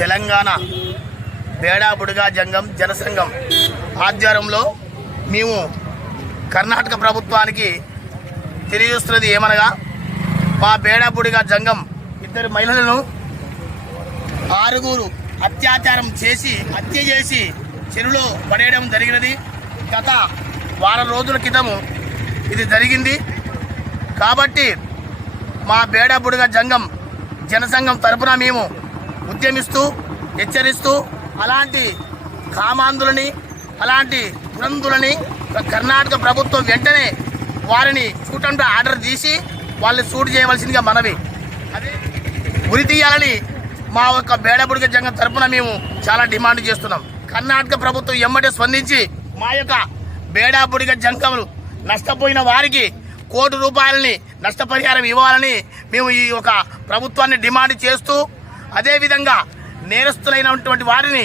తెలంగాణ బేడా బుడిగా జంగం జనసంఘం ఆధ్వర్యంలో మేము కర్ణాటక ప్రభుత్వానికి తెలియజేస్తున్నది ఏమనగా మా బేడా బుడిగా జంగం ఇద్దరు మహిళలను ఆరుగురు అత్యాచారం చేసి హత్య చేసి చెరువులో పడేయడం జరిగినది. గత వారం రోజుల క్రితము ఇది జరిగింది. కాబట్టి మా బేడబుడిగా జంగం జనసంఘం తరపున మేము ఉద్యమిస్తూ హెచ్చరిస్తూ అలాంటి కామాంధులని అలాంటి దురంధులని కర్ణాటక ప్రభుత్వం వెంటనే వారిని చూడంటే ఆర్డర్ తీసి వాళ్ళని సూట్ చేయవలసిందిగా మనవి. అదే ఉరి తీయాలని మా యొక్క బేడబుడిగ జంగం తరపున మేము చాలా డిమాండ్ చేస్తున్నాం. కర్ణాటక ప్రభుత్వం ఎమ్మటే స్పందించి మా యొక్క బేడాబుడిగ జంకములు నష్టపోయిన వారికి కోటి రూపాయలని నష్టపరిహారం ఇవ్వాలని మేము ఈ యొక్క ప్రభుత్వాన్ని డిమాండ్ చేస్తూ అదేవిధంగా నేరస్తులైనటువంటి వారిని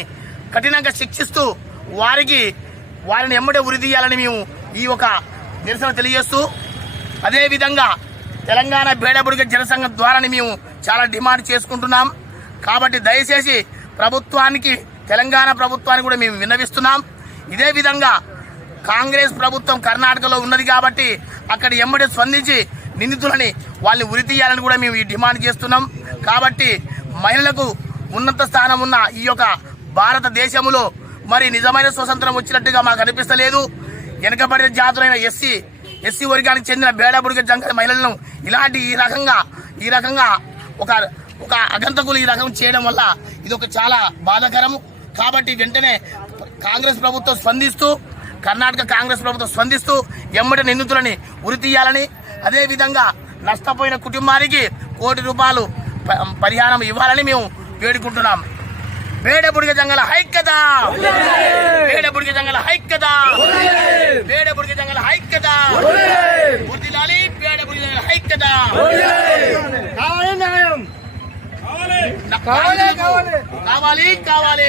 కఠినంగా శిక్షిస్తూ వారికి వారిని ఎమ్మటే ఉరి తీయాలని మేము ఈ ఒక నిరసన తెలియజేస్తూ అదేవిధంగా తెలంగాణ బేడబుడిగ జనసంఘం ద్వారాని మేము చాలా డిమాండ్ చేసుకుంటున్నాం. కాబట్టి దయచేసి ప్రభుత్వానికి తెలంగాణ ప్రభుత్వానికి కూడా మేము విన్నవిస్తున్నాం. ఇదే విధంగా కాంగ్రెస్ ప్రభుత్వం కర్ణాటకలో ఉన్నది కాబట్టి అక్కడ ఎమ్మడి స్పందించి నిందితులని వాళ్ళని ఉరి తీయాలని కూడా మేము ఈ డిమాండ్ చేస్తున్నాం. కాబట్టి మహిళలకు ఉన్నత స్థానం ఉన్న ఈ యొక్క భారతదేశంలో మరి నిజమైన స్వతంత్రం వచ్చినట్టుగా మాకు అనిపిస్తలేదు. వెనుకబడిన జాతులైన ఎస్సీ ఎస్సీ వర్గానికి చెందిన బేడబుడిగ జంగ మహిళలను ఇలాంటి ఈ రకంగా ఈ రకంగా ఒక ఒక అగంతకులు ఈ రకం చేయడం వల్ల ఇది ఒక చాలా బాధాకరము. కాబట్టి వెంటనే కాంగ్రెస్ ప్రభుత్వం స్పందిస్తూ కర్ణాటక కాంగ్రెస్ ప్రభుత్వం స్పందిస్తూ ఎమ్మటి నిందితులని ఉరి తీయాలని అదేవిధంగా నష్టపోయిన కుటుంబానికి కోటి రూపాయలు పరిహారం ఇవ్వాలని మేము వేడుకుంటున్నాం బేడబుడిగ జంగల హైక్యత బేడబుడిగ జంగల హైక్యత బేడబుడిగ జంగల హైక్యత గుర్తిలాలి బేడబుడిగ జంగల హైక్యత కావాలి న్యాయం నా- కావాలి, కావాలి. కావాలి